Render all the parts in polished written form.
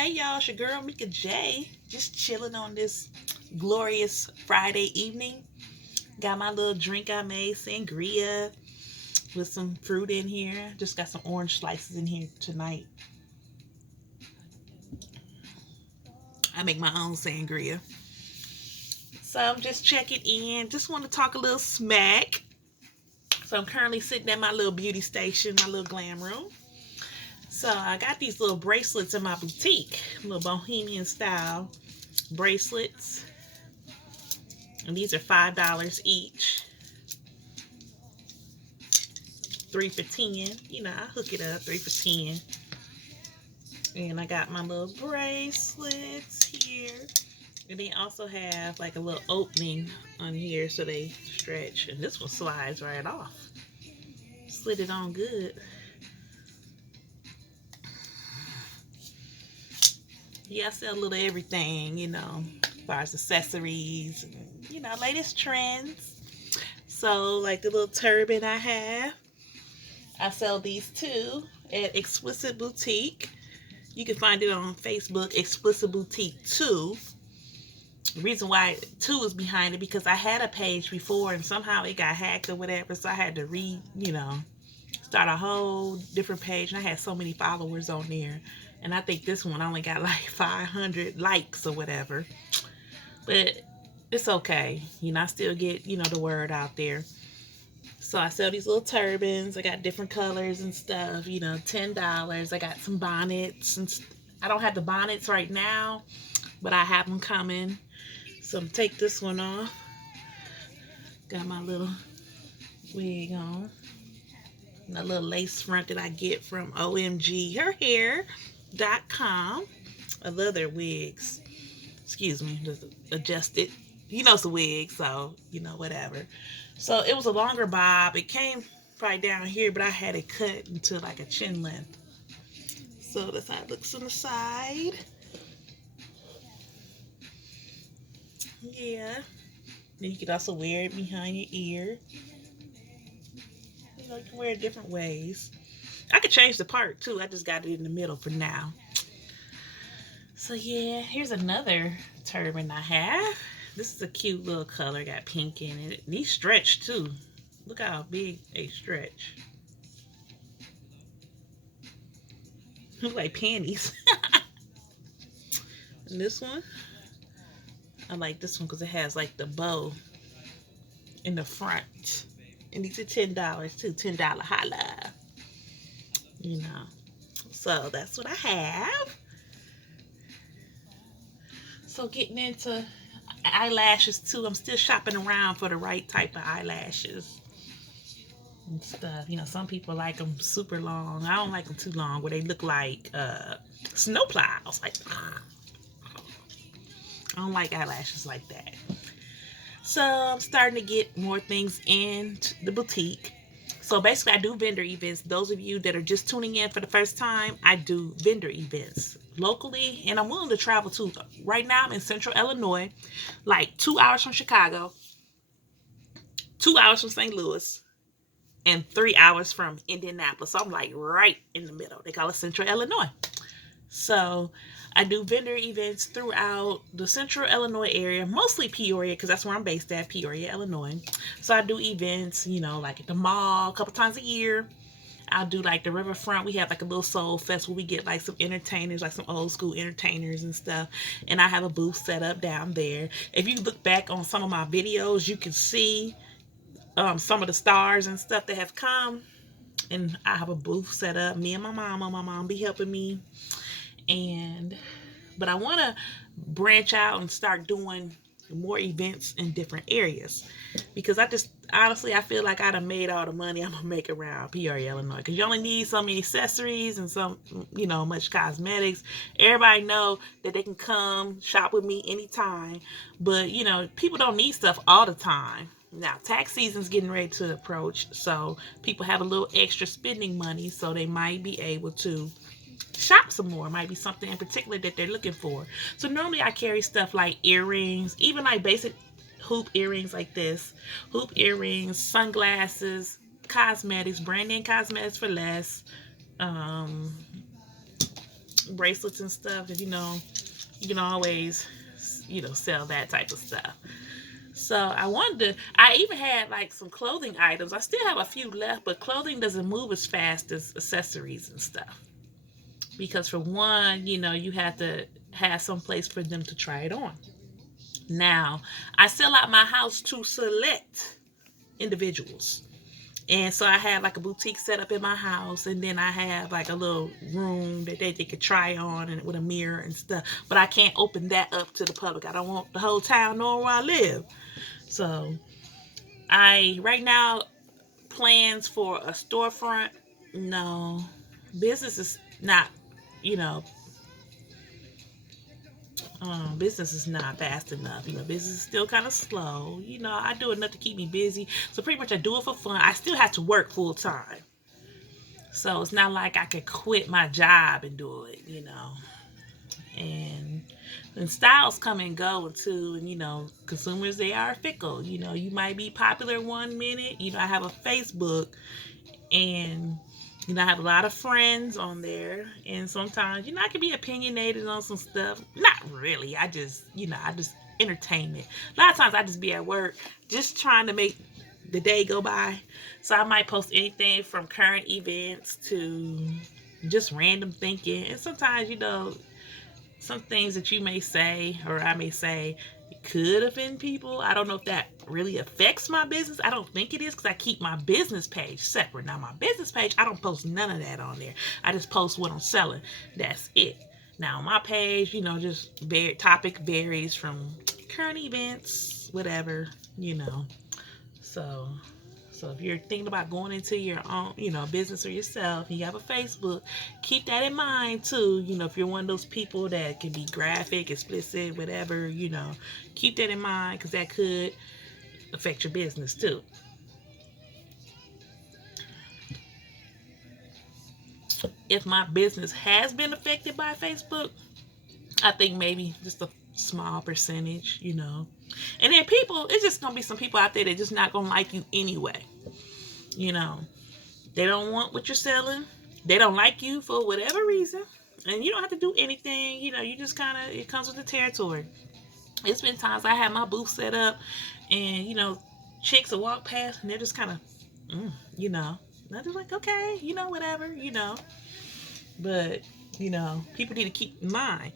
Hey y'all, it's your girl Mika J. Just chilling on this glorious Friday evening. Got my little drink I made, sangria, with some fruit in here. Just got some orange slices in here tonight. I make my own sangria. So I'm just checking in. Just want to talk a little smack. So I'm currently sitting at my little beauty station, my little glam room. So I got these little bracelets in my boutique, little bohemian style bracelets. And these are $5 each. 3 for 10. I hook it up 3 for 10. And I got my little bracelets here. And they also have like a little opening on here so they stretch. And this one slides right off. Slid it on good. Yeah, I sell a little everything, as far as accessories and, latest trends. So, like the little turban I have, I sell these too at Explicit Boutique. You can find it on Facebook, Explicit Boutique 2. The reason why 2 is behind it because I had a page before and somehow it got hacked or whatever, so I had to start a whole different page. And I had so many followers on there. And I think this one only got like 500 likes or whatever. But it's okay. I still get, the word out there. So I sell these little turbans. I got different colors and stuff, $10. I got some bonnets. I don't have the bonnets right now, but I have them coming. So I'm take this one off. Got my little wig on. And a little lace front that I get from omgherhair.com. I love their wigs. Excuse me, just adjust it. It's a wig, so, whatever. So it was a longer bob. It came probably down here, but I had it cut into like a chin length. So that's how it looks on the side. Yeah. Then you could also wear it behind your ear. You can wear it different ways. I could change the part too. I just got it in the middle for now. So yeah, here's another turban I have. This is a cute little color. Got pink in it. These stretch too. Look how big they stretch. Look like panties. And this one, I like this one because it has like the bow in the front. And these are $10 too. $10 holla. So that's what I have. So getting into eyelashes too. I'm still shopping around for the right type of eyelashes and stuff. Some people like them super long. I don't like them too long where they look like snow plows. Like, I don't like eyelashes like that. So I'm starting to get more things in the boutique. So basically I do vendor events. Those of you that are just tuning in for the first time, I do vendor events locally, and I'm willing to travel too. Right now I'm in Central Illinois, like 2 hours from Chicago, 2 hours from St. Louis, and 3 hours from Indianapolis. So I'm like right in the middle. They call it Central Illinois. So I do vendor events throughout the Central Illinois area, mostly Peoria, because that's where I'm based at, Peoria, Illinois. So I do events, like at the mall a couple times a year. I'll do like the riverfront. We have like a little soul fest where we get like some entertainers, like some old school entertainers and stuff. And I have a booth set up down there. If you look back on some of my videos, you can see some of the stars and stuff that have come. And I have a booth set up. Me and my mom be helping me. But I want to branch out and start doing more events in different areas because I feel like I'd have made all the money I'm gonna make around Peoria, Illinois, because you only need so many accessories and some much cosmetics. Everybody know that they can come shop with me anytime, but people don't need stuff all the time. Now tax season's getting ready to approach, so people have a little extra spending money, so they might be able to shop some more. Might be something in particular that they're looking for. So normally I carry stuff like earrings, even like basic hoop earrings like this, hoop earrings, sunglasses, cosmetics, brand name cosmetics for less, bracelets and stuff, and you can always, sell that type of stuff. So I even had like some clothing items. I still have a few left, but clothing doesn't move as fast as accessories and stuff. Because for one, you have to have some place for them to try it on. Now, I sell out my house to select individuals. And so I have like a boutique set up in my house, and then I have like a little room that they could try on and with a mirror and stuff. But I can't open that up to the public. I don't want the whole town knowing where I live. So I right now plans for a storefront. No, business is not, you know, business is not fast enough. Business is still kind of slow. I do enough to keep me busy. So pretty much I do it for fun. I still have to work full time. So it's not like I could quit my job and do it. And styles come and go too. And consumers, they are fickle. You might be popular one minute. I have a Facebook, and I have a lot of friends on there, and sometimes I can be opinionated on some stuff. Not really. I just entertainment. A lot of times I just be at work, just trying to make the day go by. So I might post anything from current events to just random thinking, and sometimes some things that you may say or I may say could offend people. I don't know if that really affects my business. I don't think it is, because I keep my business page separate. Now, my business page, I don't post none of that on there. I just post what I'm selling. That's it. Now, my page, just topic varies from current events, whatever. So so if you're thinking about going into your own, business or yourself, and you have a Facebook, keep that in mind too. If you're one of those people that can be graphic, explicit, whatever, keep that in mind, because that could affect your business too. If my business has been affected by Facebook, I think maybe just a small percentage. And then people, it's just gonna be some people out there that just not gonna like you anyway. You know, they don't want what you're selling. They don't like you for whatever reason. And you don't have to do anything. You just kind of, it comes with the territory. It's been times I had my booth set up, and, chicks will walk past and they're just kind of, mm, you know, and I'm just like, okay, whatever. But, people need to keep in mind,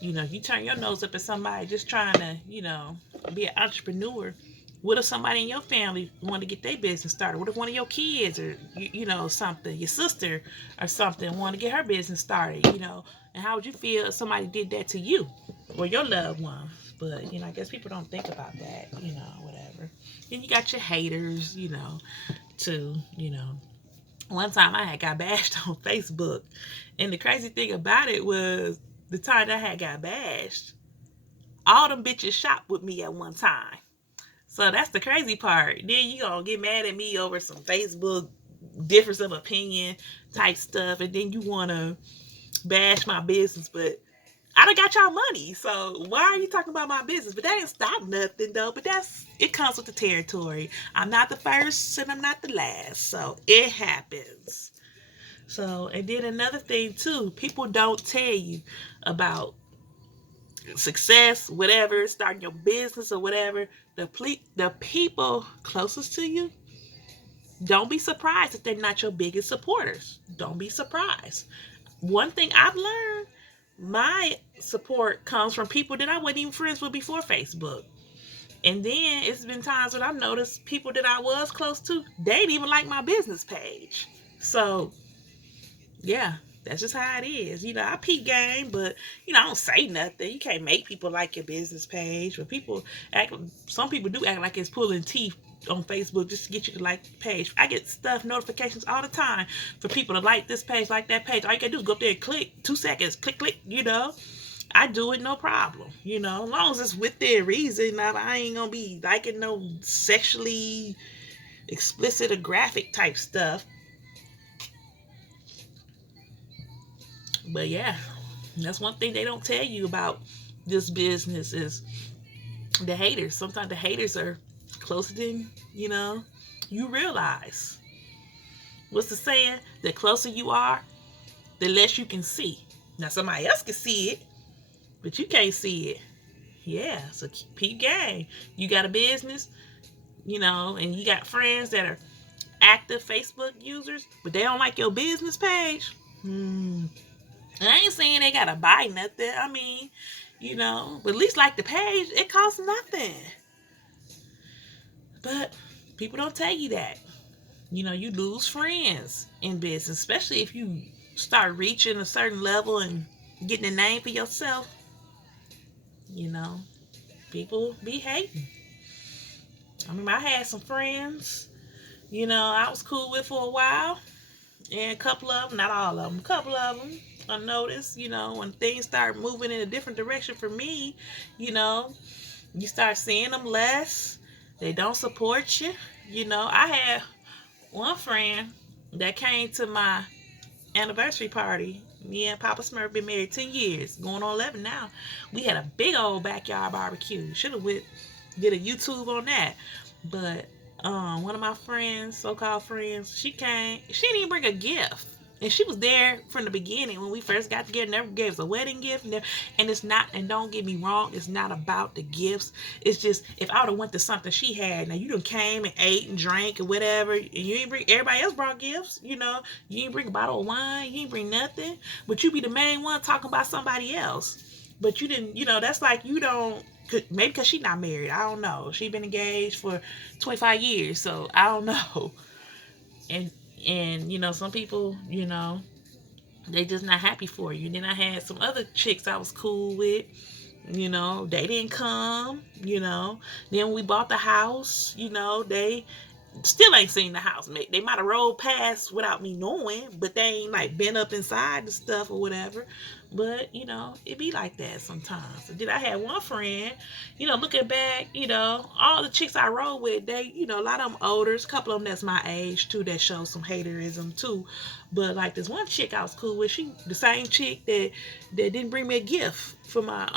you turn your nose up at somebody just trying to, be an entrepreneur. What if somebody in your family want to get their business started? What if one of your kids, or something, your sister or something, want to get her business started? And how would you feel if somebody did that to you or your loved one? But I guess people don't think about that. Whatever. Then you got your haters. Too. One time I had got bashed on Facebook, and the crazy thing about it was the time that I had got bashed, all them bitches shopped with me at one time. So that's the crazy part. Then you gonna get mad at me over some Facebook difference of opinion type stuff, and then you wanna bash my business, but I done got y'all money. So why are you talking about my business? But that didn't stop nothing though. But it comes with the territory. I'm not the first and I'm not the last. So it happens. So, and then another thing too, people don't tell you about success, whatever, starting your business or whatever. The people closest to you, don't be surprised if they're not your biggest supporters. Don't be surprised. One thing I've learned, my support comes from people that I wasn't even friends with before Facebook. And then it's been times when I've noticed people that I was close to, they didn't even like my business page. So, yeah, that's just how it is. I peep game, but I don't say nothing. You can't make people like your business page. But some people do act like it's pulling teeth on Facebook just to get you to like the page. I get notifications all the time for people to like this page, like that page. All you gotta do is go up there and click, 2 seconds, click, click. I do it no problem. As long as it's with their reason. I ain't gonna be liking no sexually explicit or graphic type stuff. But yeah, that's one thing they don't tell you about this business is the haters. Sometimes the haters are closer than you realize. What's the saying? The closer you are, the less you can see. Now somebody else can see it, but you can't see it. Yeah, so peep game. You got a business, and you got friends that are active Facebook users, but they don't like your business page. And I ain't saying they gotta buy nothing. I mean, but at least like the page, it costs nothing. But people don't tell you that. You lose friends in business, especially if you start reaching a certain level and getting a name for yourself. You know, people be hating. I mean, I had some friends, I was cool with for a while, and a couple of them, not all of them, a couple of them, I noticed, when things start moving in a different direction for me, you start seeing them less. They don't support you. I had one friend that came to my anniversary party. Me and Papa Smurf been married 10 years, going on 11 now. We had a big old backyard barbecue. Should have did a YouTube on that. But one of my friends, so-called friends, she came. She didn't even bring a gift. And she was there from the beginning when we first got together. Never gave us a wedding gift. And it's not, and don't get me wrong, it's not about the gifts. It's just, if I would have went to something she had, now you done came and ate and drank and whatever, and you ain't bring, everybody else brought gifts, you ain't bring a bottle of wine, you ain't bring nothing, but you be the main one talking about somebody else. But you didn't, that's like you don't, maybe because she not married, I don't know. She been engaged for 25 years, so I don't know. And some people, they just not happy for you. And then I had some other chicks I was cool with, they didn't come, then when we bought the house, they still ain't seen the house. They might have rolled past without me knowing, but they ain't like been up inside the stuff or whatever. But it be like that sometimes. And then I had one friend, looking back, all the chicks I rolled with, they, a lot of them older, a couple of them that's my age too, that show some haterism too. But like this one chick I was cool with, she the same chick that didn't bring me a gift for my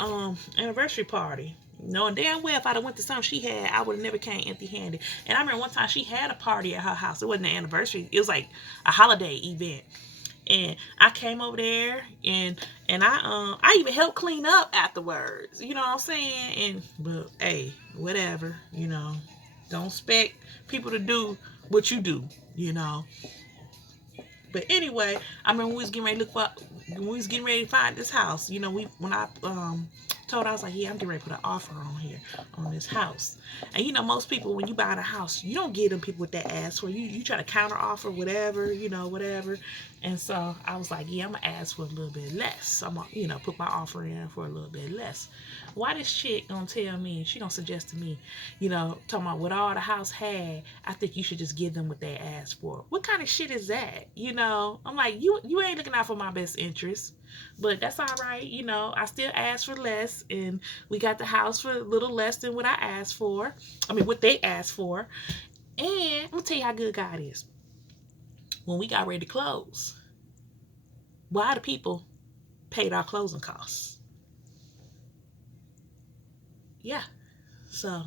anniversary party. Knowing damn well if I'd have went to something she had, I would have never came empty-handed. And I remember one time she had a party at her house. It wasn't an anniversary. It was like a holiday event. And I came over there and I even helped clean up afterwards. You know what I'm saying? But hey, whatever, Don't expect people to do what you do, But anyway, I remember when we was getting ready to find this house, when I told her, I was like, yeah, I'm getting ready to put an offer on here on this house. And most people, when you buy a house, you don't give them people that ask for you try to counter offer whatever, whatever. And so I was like, yeah, I'm gonna ask for a little bit less. I'm gonna put my offer in for a little bit less. Why this chick gonna tell me, she gonna suggest to me, talking about what all the house had, I think you should just give them what they asked for. What kind of shit is that? I'm like, you ain't looking out for my best interest. But that's all right, I still asked for less, and we got the house for a little less than what I asked for. I mean, what they asked for. And I'm gonna tell you how good God is. When we got ready to close, why the people paid our closing costs? Yeah. So,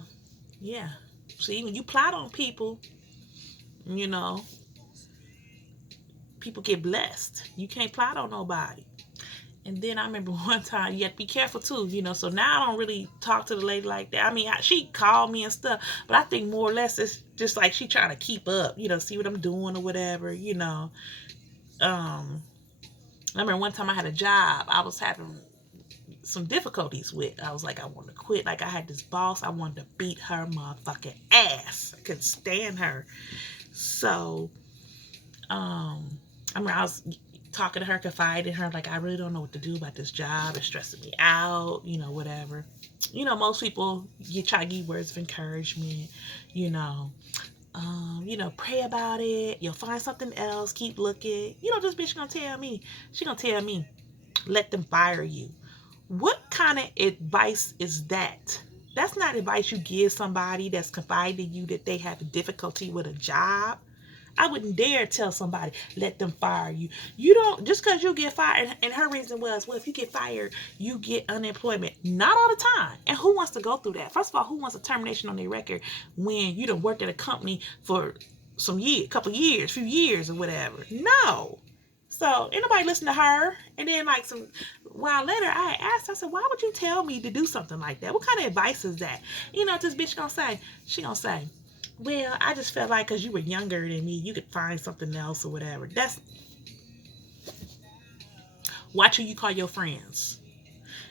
yeah. See, when you plot on people, people get blessed. You can't plot on nobody. And then I remember one time, you have to be careful too, So now I don't really talk to the lady like that. I mean, she called me and stuff, but I think more or less it's just like she trying to keep up, see what I'm doing or whatever, I remember one time I had a job I was having some difficulties with. I was like, I want to quit. Like I had this boss, I wanted to beat her motherfucking ass. I couldn't stand her. So, I remember I was talking to her, confiding in her, like, I really don't know what to do about this job. It's stressing me out, whatever. Most people, you try to give words of encouragement, pray about it. You'll find something else. Keep looking. This bitch gonna tell me. She gonna tell me, let them fire you. What kind of advice is that? That's not advice you give somebody that's confiding in you that they have a difficulty with a job. I wouldn't dare tell somebody, let them fire you. You don't, just because you get fired, and her reason was, well, if you get fired, you get unemployment. Not all the time. And who wants to go through that? First of all, who wants a termination on their record when you done worked at a company for some year, couple years, few years or whatever? No. So ain't nobody listen to her. And then like some while later, I asked, I said, why would you tell me to do something like that? What kind of advice is that? You know what this bitch gonna say? She gonna say, well, I just felt like because you were younger than me, you could find something else or whatever. That's watch who you call your friends.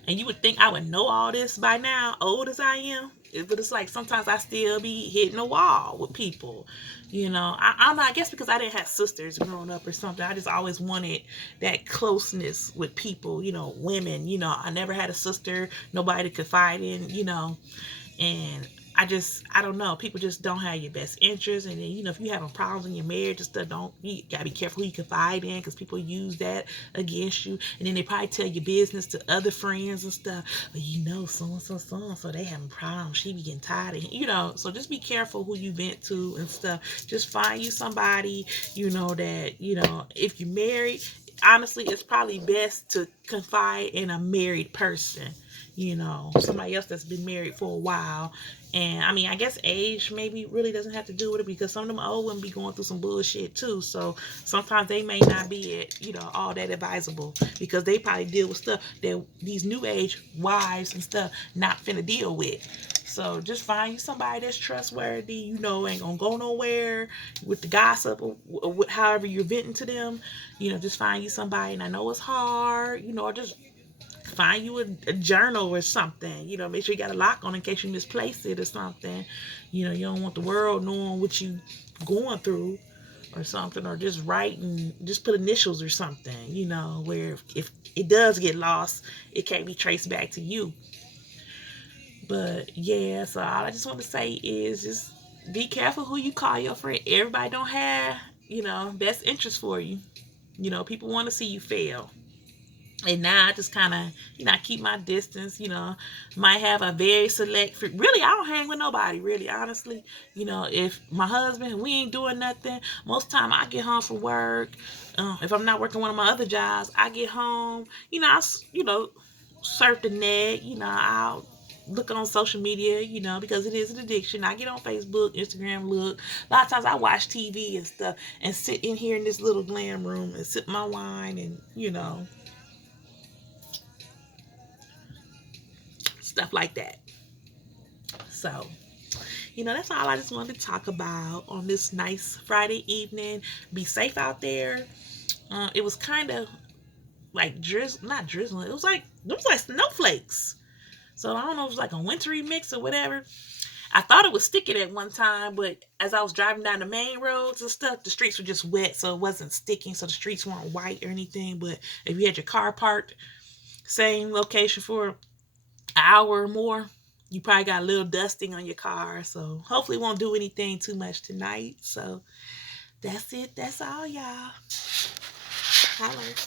And you would think I would know all this by now, old as I am. But it's like sometimes I still be hitting a wall with people. You know, I don't know, I guess because I didn't have sisters growing up or something. I just always wanted that closeness with people, you know, women. You know, I never had a sister, nobody to confide in, you know. And I don't know. People just don't have your best interest. And then, you know, if you having problems in your marriage and stuff, you gotta be careful who you confide in because people use that against you. And then they probably tell your business to other friends and stuff. But you know, so they having problems. She be getting tired of, you know. So just be careful who you vent to and stuff. Just find you somebody, you know, that, you know, if you're married, honestly, it's probably best to confide in a married person, you know, somebody else that's been married for a while. And I mean, I guess age maybe really doesn't have to do with it because some of them old women be going through some bullshit too. So sometimes they may not be at, you know, all that advisable because they probably deal with stuff that these new age wives and stuff not finna deal with. So just find you somebody that's trustworthy, you know, ain't gonna go nowhere with the gossip or however you're venting to them. You know, just find you somebody, and I know it's hard, you know, or just find you a journal or something. You know, make sure you got a lock on in case you misplace it or something. You know, you don't want the world knowing what you going through or something, or just write and just put initials or something. You know, where if it does get lost, it can't be traced back to you. But yeah, so all I just want to say is just be careful who you call your friend. Everybody don't have, you know, best interest for you. You know, people want to see you fail. And now I just kind of, you know, I keep my distance. You know, might have a very select. Really, I don't hang with nobody. Really, honestly, you know, if my husband, we ain't doing nothing. Most time I get home from work. If I'm not working one of my other jobs, I get home. You know, you know, surf the net. You know, I'll look on social media, you know, because it is an addiction. I get on Facebook, Instagram, look. A lot of times I watch TV and stuff and sit in here in this little glam room and sip my wine and, you know, stuff like that. So, you know, that's all I just wanted to talk about on this nice Friday evening. Be safe out there. It was kind of like not drizzling. It was like snowflakes. So I don't know if it was like a wintry mix or whatever. I thought it was sticking at one time, but as I was driving down the main roads and stuff, the streets were just wet, so it wasn't sticking. So the streets weren't white or anything. But if you had your car parked same location for hour or more, you probably got a little dusting on your car. So hopefully it won't do anything too much tonight. So that's it. That's all, y'all. Hello.